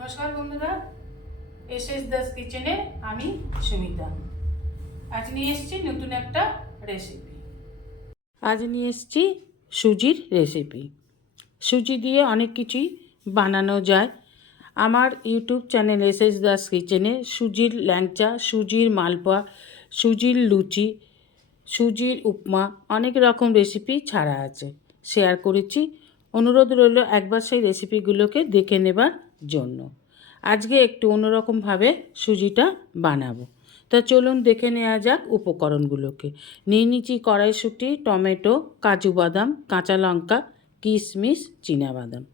নমস্কার বন্ধুরা S S Das কিচেনে আমি সুমিতা। আজ নিয়ে এসেছি নতুন একটা রেসিপি আজ নিয়ে এসেছি সুজির রেসিপি সুজি দিয়ে অনেক কিছুই বানানো যায়। আমার YouTube channel S S Das কিচেনে সুজির ল্যাংচা, সুজির মালপোয়া, সুজির লুচি, সুজির উপমা, অনেক রকম রেসিপি ছাড়া আছে। শেয়ার করেছি। অনুরোধ রইল একবার সেই রেসিপিগুলোকে দেখে নেবার জন্য। আজকে একটু অন্যরকমভাবে সুজিটা বানাবো। তা চলুন দেখে নেওয়া যাক উপকরণগুলোকে। নিয়ে নিচ্ছি কড়াইশুঁটি, টমেটো, কাজু বাদাম, কাঁচা লঙ্কা, কিশমিশ বাদাম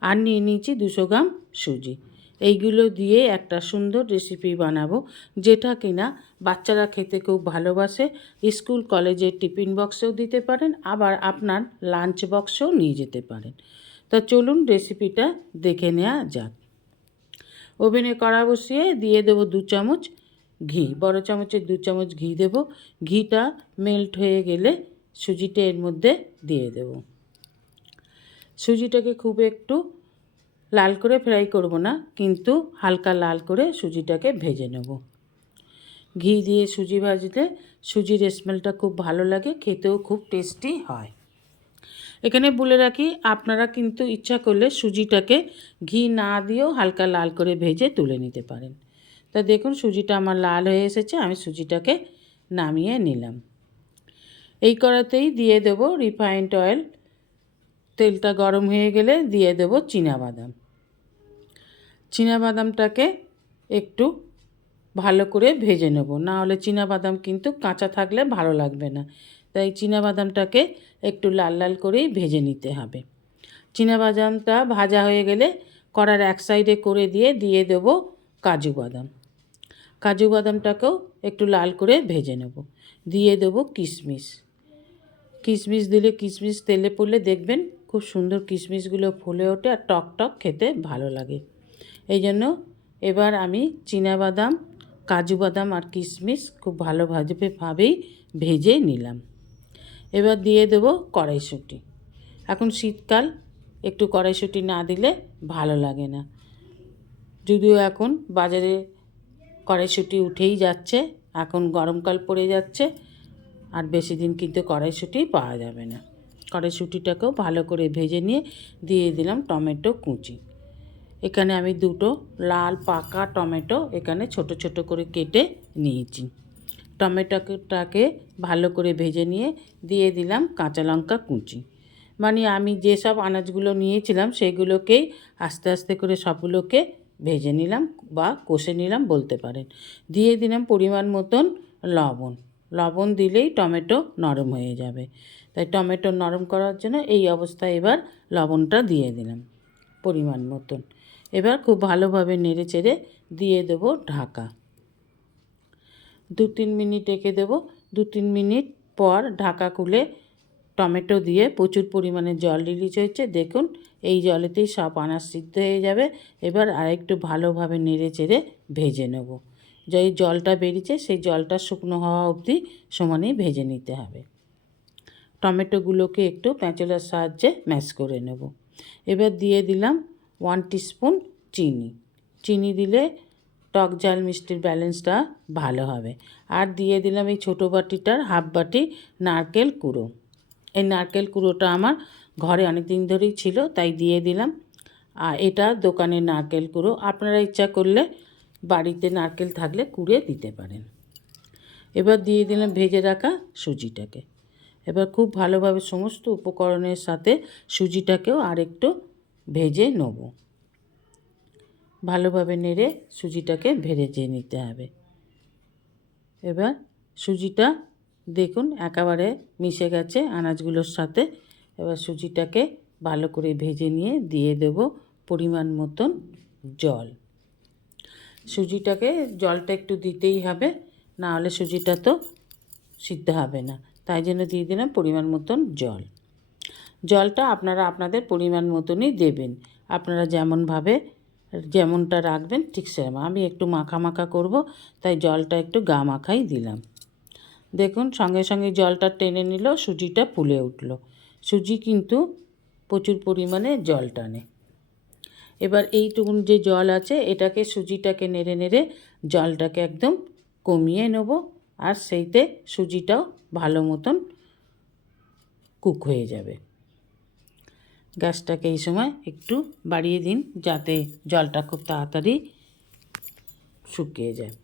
আর নিয়ে নিয়েছি দুশো গ্রাম সুজি। এইগুলো দিয়ে একটা সুন্দর রেসিপি বানাবো যেটা কিনা বাচ্চারা খেতে খুব ভালোবাসে, স্কুল, কলেজের টিফিন বক্সেও দিতে পারেন, আবার আপনার লাঞ্চ বক্সেও নিয়ে যেতে পারেন। তা চলুন রেসিপিটা দেখে নেওয়া যাক। ওভেনে কড়া বসিয়ে দিয়ে দেবো দু চামচ ঘি। বড় চামচের দু চামচ ঘি দেব। ঘিটা মেল্ট হয়ে গেলে সুজিটা এর মধ্যে দিয়ে দেব। সুজিটাকে খুব একটু লাল করে ফ্রাই করব না, কিন্তু হালকা লাল করে সুজিটাকে ভেজে নেব। ঘি দিয়ে সুজি ভাজলে সুজির স্মেলটা খুব ভালো লাগে, খেতেও খুব টেস্টি হয়। এখানে বলে রাখি, আপনারা কিন্তু ইচ্ছা করলে সুজিটাকে ঘি না দিয়েও হালকা লাল করে ভেজে তুলে নিতে পারেন। তা দেখুন, সুজিটা আমার লাল হয়ে এসেছে, আমি সুজিটাকে নামিয়ে নিলাম। এই কড়াতেই দিয়ে দেবো রিফাইন্ড অয়েল। তেলটা গরম হয়ে গেলে দিয়ে দেবো বাদাম বাদামটাকে একটু ভালো করে ভেজে নেব। না হলে বাদাম কিন্তু কাঁচা থাকলে ভালো লাগবে না। তাই বাদামটাকে একটু লাল লাল করেই ভেজে নিতে হবে। বাদামটা ভাজা হয়ে গেলে কড়ার এক সাইডে করে দিয়ে দিয়ে দেব কাজু বাদাম। কাজু বাদামটাকেও একটু লাল করে ভেজে নেব। দিয়ে দেব কিশমিশ। কিশমিশ দিলে কিশমিশ তেলে পড়লে দেখবেন খুব সুন্দর কিশমিশগুলো ফুলে ওঠে আর টক টক খেতে ভালো লাগে। এই জন্য এবার আমি বাদাম কাজু বাদাম আর কিশমিশ খুব ভালোভাবেই ভেজে নিলাম। এবার দিয়ে দেব কড়াইশুঁটি। এখন শীতকাল, একটু কড়াইশুঁটি না দিলে ভালো লাগে না। যদিও এখন বাজারে কড়াইশুঁটি উঠেই যাচ্ছে, এখন গরমকাল পড়ে যাচ্ছে, আর বেশি দিন কিন্তু কড়াইশুঁটি পাওয়া যাবে না। কড়াইশুঁটিটাকেও ভালো করে ভেজে নিয়ে দিয়ে দিলাম টমেটো কুচি। এখানে আমি দুটো লাল পাকা টমেটো এখানে ছোট ছোট করে কেটে নিয়েছি। টমেটোটাকে ভালো করে ভেজে নিয়ে দিয়ে দিলাম কাঁচা লঙ্কা কুচি। মানে আমি যেসব আনাজগুলো নিয়েছিলাম সেগুলোকেই আস্তে আস্তে করে সবগুলোকে ভেজে নিলাম বা কষে নিলাম বলতে পারেন। দিয়ে দিলাম পরিমাণ মতন লবণ। লবণ দিলেই টমেটো নরম হয়ে যাবে। তাই টমেটো নরম করার জন্য এই অবস্থায় এবার লবণটা দিয়ে দিলাম পরিমাণ মতন। এবার খুব ভালোভাবে নেড়ে চেড়ে দিয়ে দেবো ঢাকা। দু তিন মিনিট রেখে দেবো। দু তিন মিনিট পর ঢাকা খুলে টমেটো দিয়ে প্রচুর পরিমাণে জল রিলিজ হয়েছে। দেখুন, এই জলেতেই সব আনাজ সিদ্ধ হয়ে যাবে। এবার আরেকটু ভালোভাবে নেড়ে চেড়ে ভেজে নেব। যে জলটা বেরিয়েছে, সেই জলটা শুকনো হওয়া অবধি সমানেই ভেজে নিতে হবে। টমেটোগুলোকে একটু প্যাঁচলার সাহায্যে ম্যাশ করে নেব। এবার দিয়ে দিলাম ওয়ান টিস্পুন চিনি। চিনি দিলে টক ঝাল মিষ্টির ব্যালেন্সটা ভালো হবে। আর দিয়ে দিলাম এই ছোটো বাটিটার হাফ বাটি নারকেল কুড়ো। এই নারকেল কুড়োটা আমার ঘরে অনেক দিন ধরেই ছিল, তাই দিয়ে দিলাম। আর এটা দোকানের নারকেল কুড়ো। আপনারা ইচ্ছা করলে বাড়িতে নারকেল থাকলে কুড়ে দিতে পারেন। এবার দিয়ে দিলাম ভেজে রাখা সুজিটাকে। এবার খুব ভালোভাবে সমস্ত উপকরণের সাথে সুজিটাকেও আরেকটু ভেজে নেব। ভালোভাবে নেড়ে সুজিটাকে ভেজে নিতে হবে। এবার সুজিটা দেখুন একেবারে মিশে গেছে আনাজগুলোর সাথে। এবার সুজিটাকে ভালো করে ভেজে নিয়ে দিয়ে দেব পরিমাণ মতন জল। সুজিটাকে জলটা একটু দিতেই হবে, না হলে সুজিটা তো সিদ্ধ হবে না। তাই জন্য দিয়ে দিলাম পরিমাণ মতন জল। জলটা আপনারা আপনাদের পরিমাণ মতনই দেবেন। আপনারা যেমনভাবে যেমনটা রাখবেন ঠিক সেরকম আমি একটু মাখা মাখা করব, তাই জলটা একটু গা মাখাই দিলাম। দেখুন, সঙ্গে সঙ্গে জলটা টেনে নিল, সুজিটা ফুলে উঠল। সুজি কিন্তু প্রচুর পরিমাণে জল টানে। এবার এইটুকুন যে জল আছে, এটাকে সুজিটাকে নেড়ে নেড়ে জলটাকে একদম কমিয়ে নেব, আর সেইতে সুজিটাও ভালো মতন কুক হয়ে যাবে। গ্যাসটাকে এই সময় একটু বাড়িয়ে দিন যাতে জলটা খুব তাড়াতাড়ি শুকিয়ে যায়।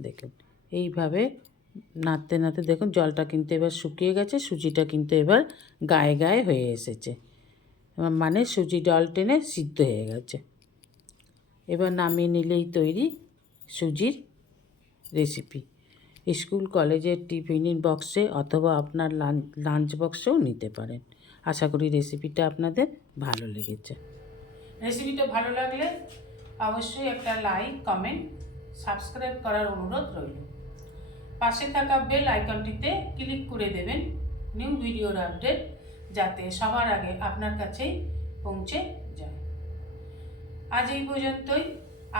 দেখুন, এইভাবে নাড়তে নাড়তে দেখুন জলটা কিন্তু এবার শুকিয়ে গেছে, সুজিটা কিন্তু এবার গায়ে গায়ে হয়ে এসেছে। মানে সুজি জল টেনে সিদ্ধ হয়ে গেছে। এবার নামিয়ে নিলেই তৈরি সুজির রেসিপি। স্কুল, কলেজের টিফিন বক্সে অথবা আপনার লাঞ্চ বক্সেও নিতে পারেন। আশা করি রেসিপিটা আপনাদের ভালো লেগেছে। রেসিপিটা ভালো লাগলে অবশ্যই একটা লাইক কমেন্ট সাবস্ক্রাইব করার অনুরোধ রইল। পাশে থাকা বেল আইকনটিতে ক্লিক করে দেবেন নিউ ভিডিওর আপডেট যাতে সবার আগে আপনার কাছেই পৌঁছে যায়। আজ এই পর্যন্তই।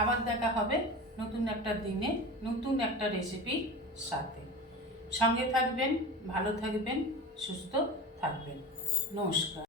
আবার দেখা হবে নতুন একটা দিনে, নতুন একটা রেসিপির সাথে। সঙ্গে থাকবেন, ভালো থাকবেন, সুস্থ থাকবেন। নমস্কার